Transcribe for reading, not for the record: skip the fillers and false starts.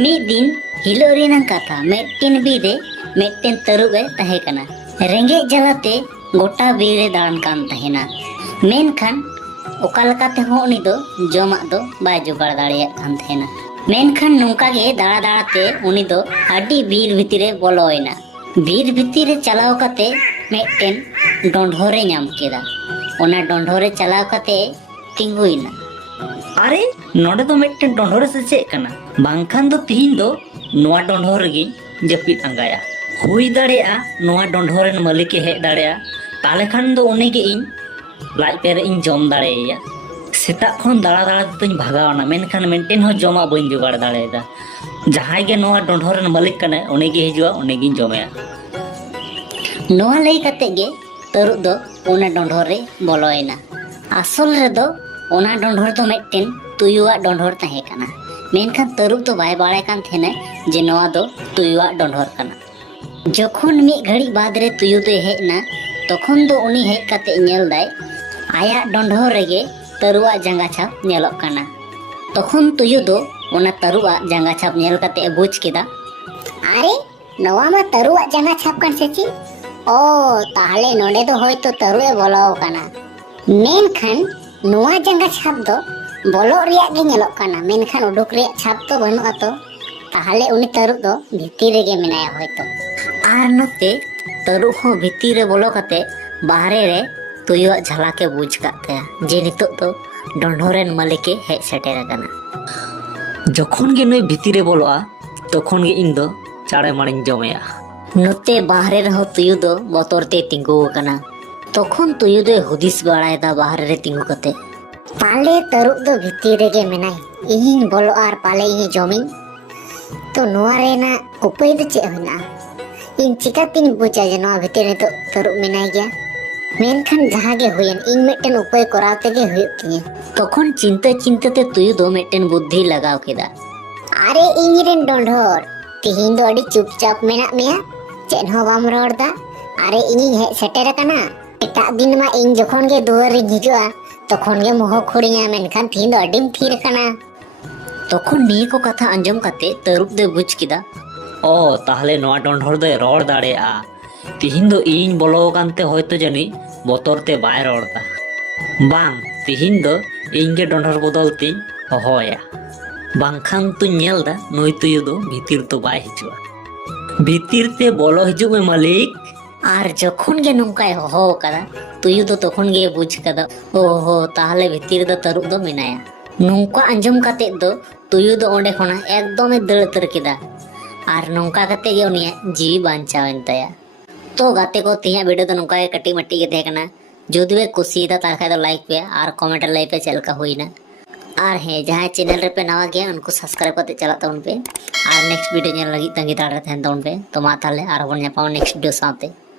ᱢᱤᱫ ᱫᱤᱱ ᱦᱤᱞᱳᱜ ᱨᱮᱱᱟᱜ ᱠᱟᱛᱷᱟ ᱢᱤᱫᱴᱮᱱ ᱵᱤᱨ ᱨᱮ ᱢᱤᱫᱴᱮᱱ ᱛᱟᱹᱨᱩᱵ ᱮ ᱛᱟᱦᱮᱸ ᱠᱟᱱᱟ। ᱨᱮᱸᱜᱮᱡ ᱡᱟᱞᱟᱛᱮ ᱜᱚᱴᱟ ᱵᱤᱨ ᱨᱮ ᱫᱟᱬᱟᱱ ᱠᱟᱱ ᱛᱟᱦᱮᱱᱟ। ᱢᱮᱱᱠᱷᱟन ᱚᱠᱟ ᱞᱮᱠᱟ ᱛᱮᱦᱚᱸ ᱩᱱᱤ ᱫᱚ ᱡᱚᱢᱟᱜ ᱫᱚ ᱵᱟᱭ ᱡᱚᱜᱟᱲ ᱫᱟᱲᱮᱭᱟᱜ ᱠᱟᱱ ᱛᱟᱦᱮᱱᱟ। ᱢᱮᱱᱠᱷᱟन ᱱᱚᱝᱠᱟ ᱜᱮ ᱫᱟᱬᱟ ᱫᱟᱬᱟᱛᱮ ᱩᱱᱤ ᱫᱚ ᱟᱹᱰᱤ ᱵᱤᱨ ᱵᱷᱤᱛᱤᱨ ᱨᱮ ᱵᱚᱞᱚᱭᱮᱱᱟ। ᱵᱤᱨ ᱵᱷᱤᱛᱤᱨ ᱨᱮ ᱪᱟᱞᱟᱣ ᱠᱟᱛᱮ ᱢᱤᱫᱴᱮᱱ ᱰᱚᱸᱰᱷᱚᱨ ᱮ ᱧᱟᱢ ᱠᱮᱫᱟ। ᱚᱱᱟ ᱰᱚᱸᱰᱷᱚᱨ ᱨᱮ ᱪᱟᱞᱟᱣ ᱠᱟᱛᱮ ᱛᱤᱸᱜᱩᱭᱮᱱᱟ। अरे नोडे तो मिट्टन डोंडोर से चेक कना बांखान दो तीन दो नोआ डोंडोर गी जपित अंगाया हुई दाड़ेया नोआ डोंडोरन मालिक हेज दाड़ेया ताले खान दो उनी गे इन लाज पेरे इन जम दाड़ेया सेता खन दाड़ा दाड़ा तोኝ भागावना मेनखान मेंटेन हो जमा बइन जुगाड़ दाड़ेदा जहां गे नोआ डोंडोरन मालिक कने उनी गे हिजुआ उनी गिन जमेया। नोआ लई कते गे तरुब दो ओना डोंढोर रे बोलोयना। आसल रे दो ओना डोंढोर दो मिदटेन तुयुआ डोंढोर ताहे काना। मेनखान तरुब दो बाय बाड़ाय कान थेना जे नोआ दो तुयुआ डोंढोर काना। जखन मी घड़ी बाद रे तुयु दो हेजना तखन दो उनी हेज कते नेल दाय आया डोंढोर रेगे तरुआ जांगा छाप नेलोग काना। तखन तुयु दो ओना तरुआ जांगा छाप नेल कते बुझ केदा अरे नोआ मा तरुआ जांगा छाप कान सेची ओ ताहले नोडे दो होय तो तरुए बोलाव काना। मेनखान नोआ जांगा छाप दो बोलो रिया गे नेलोग काना मेनखान उडुक रिया छाप तो बनुआ तो ताहले उनी तरुब दो भीतिर रे गे मेनाया होय तो। आर नोते तरुब हो भीतिर रे बोलो कते बाहरे रे तुयुआ झलाके बुझ काते जे नितो तो डोंढोरेन मालिके हेज सेटेर काना। जखन गे नुई भीतिर रे बोलोआ तखन गे इन दो चाड़े माड़िन जमेया। नोते बाहरे रहो तुयु दो बतर ते तिंगु काना। तखन तुयु दो हुदिस बाड़ायदा बाहरे रे तिंगु कते पाले तरुब दो भीतिर रे गे मेनाय इन बोलो आर पाले इन जमिन तो नोआ रेना उपाय दो चे होना इन चिकातिन बुझा जे नोआ भीतिर रे तो तरुब मेनाय गया। मेनखान जहां गे हुयन इन मिदटेन उपाय करावते गे हुयुग तिया। तखन चिंता चिंता ते तुयु दो मिदटेन बुद्धि लगाव केदा अरे इन रेन डोंढोर तिहिन दो अडी चुपचाप मेना मेया चेन हो बाम रोड़दा। अरे इनी हेज सेटेर काना एटा दिन मा इन जखन गे दुआर रे हिजुआ तखन गे मोह खुड़िया मेनखान तिहिन दो अडीम थीर काना। तखन निये को कथा आंजम कते तरुब दो बुझ केदा ओ ताहले नोआ डोंडोर दो रोड़ दाड़ेया तिहिन दो इन बोलो कानते होयतो जानी बतर ते बाय रोड़दा बांग तिहिन दो इन गे डोंडोर बदल तिन होया बांखान तु नेलदा नुई तुयु दो भीतिर तो बाय हिजुआ भीतिर ते बोलो हिजु में मालिक। आर जखन गे नोंकाय होहो कादा तुयु दो तखन गे बुझ कादा ओहो ताहले भीतिर दो तरुब दो मेनाया। नोंका आंजम कते दो तुयु दो ओंडे खना एकदम दाड़ उतर केदा आर नोंका कते गे उनिया जीवी बांचावेन ताया। तो गाते को तिया वीडियो तो नोंका कटी मट्टी गे तहे कना जदि पे कुसिदा तार खाय दो लाइक पे आर कमेंट लाई पे चलका हुईना आर हे जहां चैनल रे पे नवा गया उनको सब्सक्राइब करते चला तबन पे आर नेक्स्ट वीडियो नेल लगी तंगी ताड़ रे तहन तबन पे तो मा ताले आर बन नेक्स्ट वीडियो साथे।